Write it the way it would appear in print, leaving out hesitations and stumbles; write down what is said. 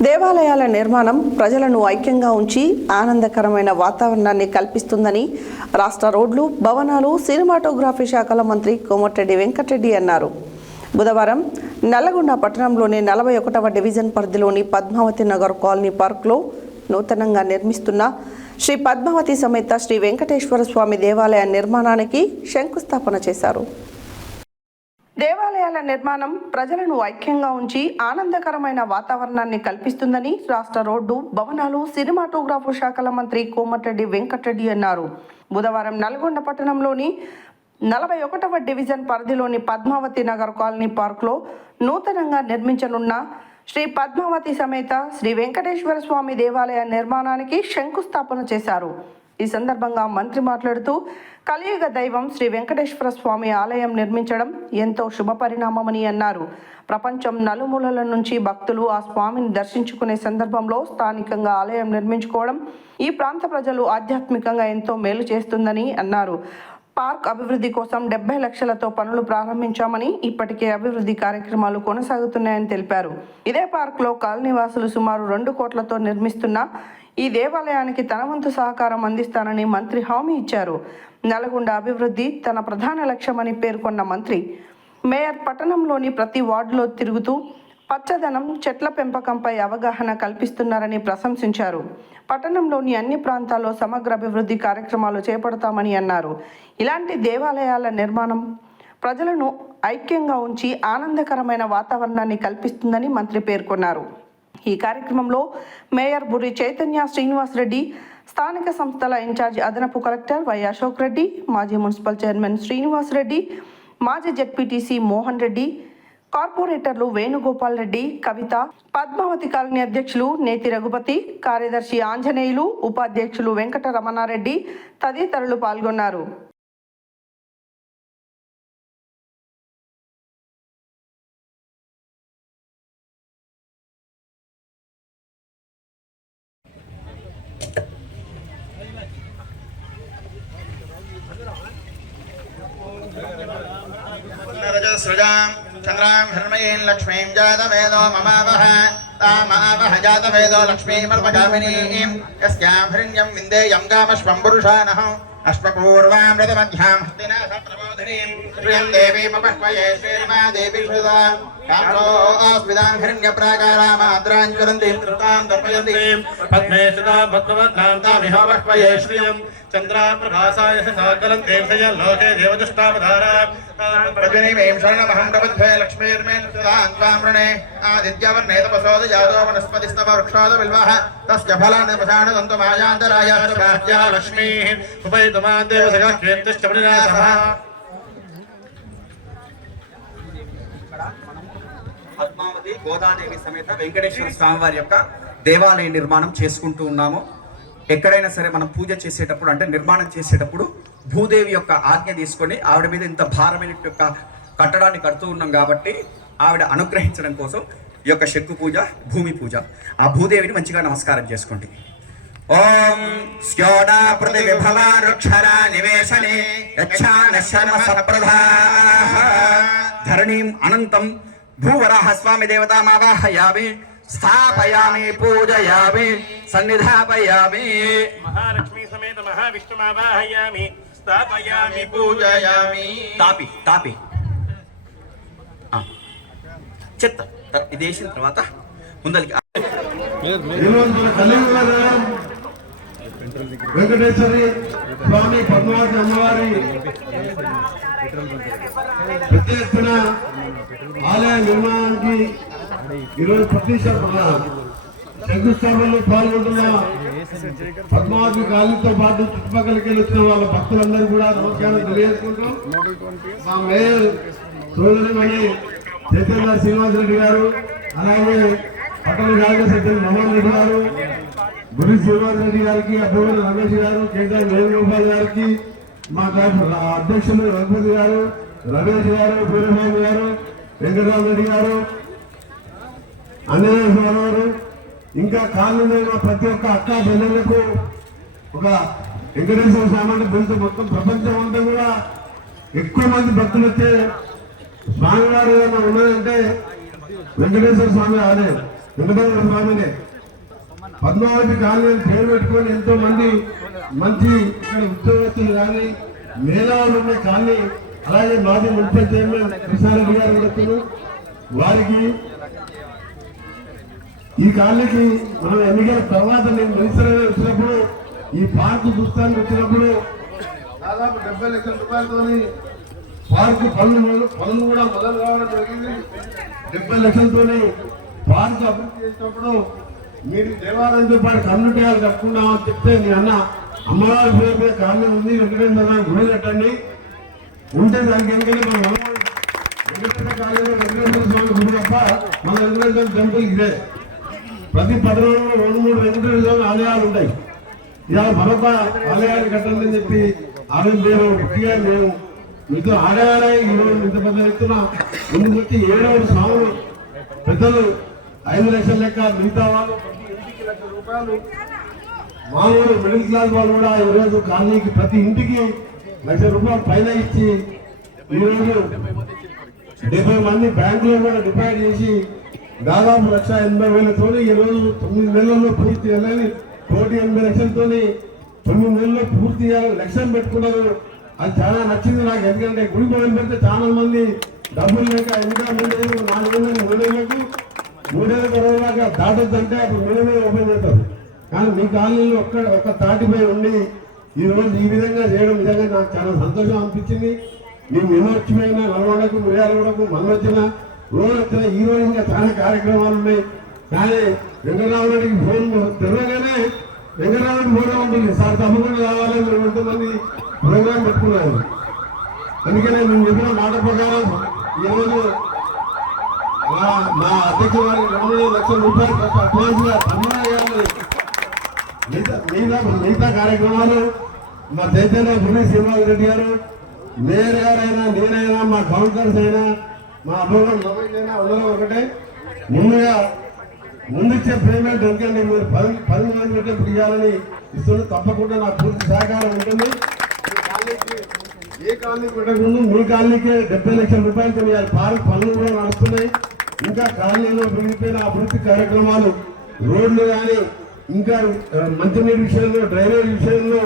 దేవాలయాల నిర్మాణం ప్రజలను ఐక్యంగా ఉంచి ఆనందకరమైన వాతావరణాన్ని కల్పిస్తుందని రాష్ట్ర రోడ్లు, భవనాలు, సినిమాటోగ్రఫీ శాఖల మంత్రి కోమటిరెడ్డి వెంకటరెడ్డి అన్నారు. బుధవారం నల్లగొండ పట్టణంలోని 41వ డివిజన్ పరిధిలోని పద్మావతి నగర్ కాలనీ పార్క్లో నూతనంగా నిర్మిస్తున్న శ్రీ పద్మావతి సమేత శ్రీ వెంకటేశ్వర స్వామి దేవాలయ నిర్మాణానికి శంకుస్థాపన చేశారు. దేవాలయాల నిర్మాణం ప్రజలను ఐక్యంగా ఉంచి ఆనందకరమైన వాతావరణాన్ని కల్పిస్తుందని రాష్ట్ర రోడ్డు, భవనాలు, సినిమాటోగ్రఫీ శాఖల మంత్రి కోమటిరెడ్డి వెంకటరెడ్డి అన్నారు. బుధవారం నల్గొండ పట్టణంలోని 41వ డివిజన్ పరిధిలోని పద్మావతి నగర్ కాలనీ పార్క్లో నూతనంగా నిర్మించనున్న శ్రీ పద్మావతి సమేత శ్రీ వెంకటేశ్వర స్వామి దేవాలయ నిర్మాణానికి శంకుస్థాపన చేశారు. ఈ సందర్భంగా మంత్రి మాట్లాడుతూ, కలియుగ దైవం శ్రీ వెంకటేశ్వర స్వామి ఆలయం నిర్మించడం ఎంతో శుభపరిణామమని అన్నారు. ప్రపంచం నలుమూలల నుంచి భక్తులు ఆ స్వామిని దర్శించుకునే సందర్భంలో స్థానికంగా ఆలయం నిర్మించుకోవడం ఈ ప్రాంత ప్రజలు ఆధ్యాత్మికంగా ఎంతో మేలు చేస్తుందని అన్నారు. పార్క్ అభివృద్ధి కోసం 70 లక్షలతో పనులు ప్రారంభించామని, ఇప్పటికే అభివృద్ధి కార్యక్రమాలు కొనసాగుతున్నాయని తెలిపారు. ఇదే పార్క్లో కాలనీవాసులు సుమారు 2 కోట్లతో నిర్మిస్తున్న ఈ దేవాలయానికి తన వంతు సహకారం అందిస్తానని మంత్రి హామీ ఇచ్చారు. నల్గొండ అభివృద్ధి తన ప్రధాన లక్ష్యమని పేర్కొన్న మంత్రి, మేయర్ పట్టణంలోని ప్రతి వార్డులో తిరుగుతూ పచ్చదనం, చెట్ల పెంపకంపై అవగాహన కల్పిస్తున్నారని ప్రశంసించారు. పట్టణంలోని అన్ని ప్రాంతాల్లో సమగ్ర అభివృద్ధి కార్యక్రమాలు చేపడతామని అన్నారు. ఇలాంటి దేవాలయాల నిర్మాణం ప్రజలను ఐక్యంగా ఉంచి ఆనందకరమైన వాతావరణాన్ని కల్పిస్తుందని మంత్రి పేర్కొన్నారు. ఈ కార్యక్రమంలో మేయర్ బుర్రి చైతన్య శ్రీనివాస్ రెడ్డి, స్థానిక సంస్థల ఇన్ఛార్జి అదనపు కలెక్టర్ వై అశోక్ రెడ్డి, మాజీ మున్సిపల్ చైర్మన్ శ్రీనివాస్ రెడ్డి, మాజీ జెడ్పీటీసీ మోహన్ రెడ్డి, కార్పొరేటర్లు వేణుగోపాల్ రెడ్డి, కవిత, పద్మావతి కాలనీ అధ్యక్షులు నేతి రఘుపతి, కార్యదర్శి ఆంజనేయులు, ఉపాధ్యక్షులు వెంకట రమణారెడ్డి తదితరులు పాల్గొన్నారు. चंद्रां हिरण्मयीं लक्ष्मीं जातवेदो ममावह तामावह जातवेदो लक्ष्मीमर्पगामिनीं यस्यां हिरण्यं विन्देयं गामश्वं पुरुषानः अश्वपूर्वां ऋतमध्यां हस्तिना प्रबोधिनीं श्रियं देवीमपह्वये श्रीर्मादेवी श्रुता कालो अस्मिदां हिरण्यप्राकारामाद्रां ज्वलन्तीं कृतां दर्पयन्तीं पद्मे सुता भक्तवत्नां तामिहोपह्वये श्रियं चन्द्राप्रभासाय सकलं देवशय लोके देवदुष्टावधारा प्रजनीमें शरणमहं प्रबध्ये लक्ष्मीर्मेण सुधां त्वां वृणे आदित्यवर्णे तपसोद जातो वनस्पतिस्तव वृक्षोद बिल्वः तस्य फलानि पशाणदन्तमायान्तराय भाग्या लक्ष्मीः उपैतमादेव सखः कीर्तिश्च प्रणिनाथः పద్మావతి గోదాదేవి సమేత వెంకటేశ్వర స్వామి వారి యొక్క దేవాలయ నిర్మాణం చేసుకుంటూ ఉన్నాము. ఎక్కడైనా సరే మనం పూజ చేసేటప్పుడు అంటే నిర్మాణం చేసేటప్పుడు భూదేవి యొక్క ఆజ్ఞ తీసుకొని ఆవిడ మీద ఇంత భారమైన యొక్క కట్టడాన్ని కడుతూ ఉన్నాం కాబట్టి ఆవిడ అనుగ్రహించడం కోసం ఈ యొక్క శక్కు పూజ, భూమి పూజ, ఆ భూదేవిని మంచిగా నమస్కారం చేసుకోండి. ఓం స్యోడా ప్రతివిభవా వృక్షరా నివేశనే యచ్ఛాన శర్మ సప్రధాః ధరణీం అనంతం భూవరాహ స్వామి దేవతామావాహయామి స్థాపయామి పూజయామి సన్నిధాపయామి महालक्ष्मी समेत महाविष्णुमावाहयामि स्थापयामि पूजयामि తాపి తాపి చెత్త ఇది వేసిన తర్వాత ముందరికి వెంకటేశ్వరి స్వామి పద్మావతి అమ్మవారి పెద్ద ఎత్తున ఆలయ నిర్మాణానికి ఈరోజు శంకుస్థాపనలో పాల్గొంటున్న పద్మావతి కాలనీతో పాటు చుట్టుపక్కలకి వచ్చిన వాళ్ళ భక్తులందరూ కూడా నమస్కారం తెలియజేసుకుంటాం. మా మేయర్ సోదరిమణి చైతన్య శ్రీనివాస్ రెడ్డి గారు, అలాగే పట్టణ కాంగ్రెస్ సభ్యులు మోహన్ రెడ్డి గారు, బుర్రి శ్రీనివాస్ రెడ్డి గారికి, అభ్యర్థులు రమేష్ గారు, కేంద్ర వేణుగోపాల్ గారికి, మా అధ్యక్షులు రఘుపతి గారు, రమేష్ గారు, పూర్ణస్వామి గారు, వెంకటరామరెడ్డి గారు, ఆంజనేయ స్వామి గారు, ఇంకా కాలనీలో ప్రతి ఒక్క అక్క చెల్లెళ్లకు ఒక వెంకటేశ్వర స్వామి అంటే తెలుసు. మొత్తం ప్రపంచం అంతా కూడా ఎక్కువ మంది భక్తులు వచ్చే స్వామివారు ఏమైనా ఉన్నదంటే వెంకటేశ్వర స్వామి ఆలయం. వెంకటేశ్వర స్వామినే. పద్మావతి కాలనీ పేరు పెట్టుకొని ఎంతో మంది మంచి ఇక్కడ ఉద్యోగస్తులు కానీ మేధావులు ఉన్న కాలనీ, అలాగే మాజీ మున్సిపల్ చైర్మన్ కృష్ణారెడ్డి గారు కూడా వారికి ఈ కాలనీకి మనం ఎన్నికల తర్వాత నేను మినిస్టర్ వచ్చినప్పుడు ఈ పార్కు చూస్తానికి వచ్చినప్పుడు దాదాపు 70 లక్షల రూపాయలతో పార్కు పనులు కూడా మొదలు కావడం జరిగింది. 70 లక్షలతోని పార్కు అభివృద్ధి చేసినప్పుడు మీరు దేవాలయంతో పాటు కమ్యూనిటీలు కట్టుకున్నామని చెప్తే మీ అన్న అమ్మవారి పేరు మీద కాలనీ ఉంది, వెంకటేశ్వర గుడి కట్టండి ఉంటే దానికి ఎందుకంటే మన వెంకటేశ్వర కాలనీలో వెంకటేశ్వర స్వామి గుడి తప్ప మన వెంకటేశ్వర టెంపుల్ ఇదే. ప్రతి 10 రోజుల్లో 2-3 వెంకటేశ్వర స్వామి ఆలయాలు ఉంటాయి. ఇలా మరొక ఆలయాన్ని కట్టండి అని చెప్పి నేను గట్టిగా మేము మీతో ఆలయాలే ఈరోజు ఇంత పెద్ద ఎత్తున ముందుకు వచ్చి 7వ స్వాములు పెద్దలు 5 లక్షల లెక్క, మిగతా వాళ్ళు ప్రతి ఇంటికి 1 లక్ష రూపాయలు, మామూలు మిడిల్ క్లాస్ వాళ్ళు కూడా ఈరోజు కాలనీకి ప్రతి ఇంటికి 1 లక్ష రూపాయలు పైన ఇచ్చి ఈరోజు 70 మంది బ్యాంకులో కూడా డిపాజిట్ చేసి దాదాపు 1,80,000తో ఈరోజు 9 నెలల్లో పూర్తి చేయాలని 1,80,00,000తో 9 నెలల్లో పూర్తి చేయాలని లక్ష్యం పెట్టుకున్నారు. అది చాలా నచ్చింది నాకు. ఎందుకంటే గుడి మొదలు పెడితే చాలా మంది డబ్బులు లేక ఇంకా 3 నెలలు 4 నెలలు 3 నెలలకు 3 నెలల తర్వాత దాటొద్దంటే అప్పుడు 3 నెలలు ఓపెన్ చేస్తారు. కానీ మీ కాలనీలో ఒక్క తాటిపై ఉండి ఈరోజు ఈ విధంగా చేయడం నిజంగా నాకు చాలా సంతోషం అనిపించింది. మేము నిన్నొచ్చిపోయిన నల్గొండకు, మిర్యాలగూడకు, మన్నొచ్చిన రోజు వచ్చిన ఈ రోజు ఇంకా చాలా కార్యక్రమాలు ఉన్నాయి. కానీ వెంకటరామరెడ్డికి ఫోన్ తెరవగానే వెంకటరామరెడ్డి ఫోన్ ఉంటుంది, సార్ తప్పకుండా రావాలని మేము ఎంతమంది ప్రోగ్రాం పెట్టుకున్నాము. అందుకనే మేము చెప్పిన మాట ప్రకారం ఈరోజు మా అధ్యక్షుడు వారికి 2 లక్షల రూపాయలు అడ్వాన్స్ గా సన్మానం. మిగతా కార్యక్రమాలు మా చైతన్య గుడి శ్రీనివాస్ రెడ్డి గారు, మేయర్ గారైనా, నేనైనా, మా కౌన్సిలర్స్ అయినా, మా అభివృద్ధి రమేష్ అయినా అందరూ ఒకటే. ముందిచ్చే పేమెంట్ ఎందుకంటే మీరు 10 మంది పెట్టేప్పుడు ఇవ్వాలని ఇస్తున్నారు. తప్పకుండా నాకు పూర్తి సహకారం ఉంటుంది. ఏ కాలనీ పెట్టకుండా మీ కాలనీకే 70 లక్షల రూపాయలతో పార్క్ పనులు కూడా నడుస్తున్నాయి. ఇంకా కాలనీలో మిగిలిపోయిన అభివృద్ధి కార్యక్రమాలు, రోడ్లు కానీ, ఇంకా మంచినీటి విషయంలో, డ్రైనేజ్ విషయంలో